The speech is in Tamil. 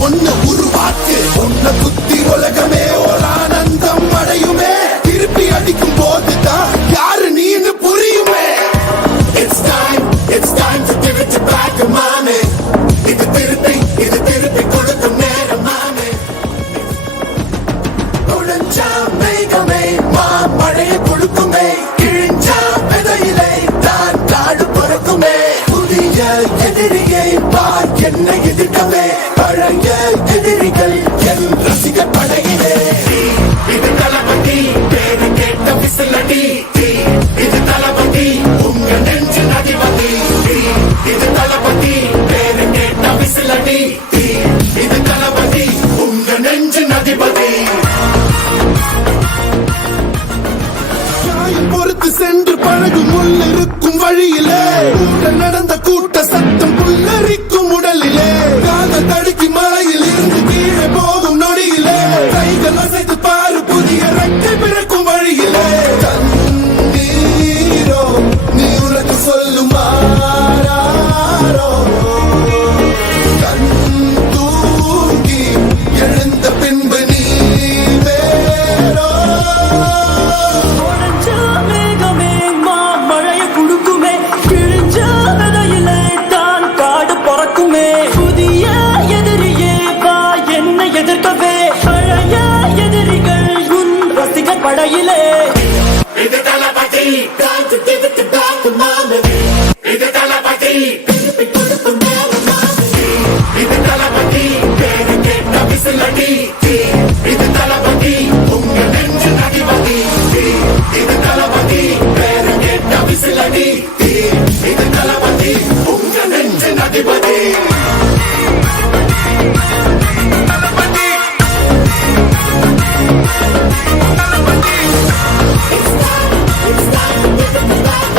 ஒண்ணு உருவாக்கு உன்னை குத்தி உலகமே ஒரு ஆனந்தம் அடையுமே திருப்பி அடிக்கும் போதுதான் யாரு நீன்னு புரியுமே It's time to give it back மாமே இது திருப்பி கொடுக்கும் நேரம் மாமே உழைச்சா மேகமே மழையை கொடுக்குமே கிழிஞ்சா விதையிலே தான் காடு பொறுக்குமே புதிய எதிரியை பார் என்ன எதிர்க்கவே பழைய எதிரிகள் என் ரசிக படையிலே இது தளபதி பேரு கேட்ட விசிலடி இது தளபதி உங்க நெஞ்சு அதிபதி இது தளபதி பேரு கேட்ட விசிலடி இது தளபதி உங்க நெஞ்சு அதிபதி பொறுத்து சென்று பழகும் உள்ளிருக்கும் வழியிலே நடந்த கூட்ட சத்தம் புல்லரிக்கும் உடலிலே காதல் தடுக்கி மலையில் இருந்து கீழே போகும் நொடியிலே கைகள் அசைத்து பாரு புதிய ரெக்கை பிறக்கும் வழியிலே தண்ணீரோ நீ உனக்கு சொல்லுமாறோ கண் தூங்கி எழுந்த பின்பு நீ வேறோ எதிர்க்கவே பழைய எதிரிகள் உன் ரசிக படையிலே இது தளபதி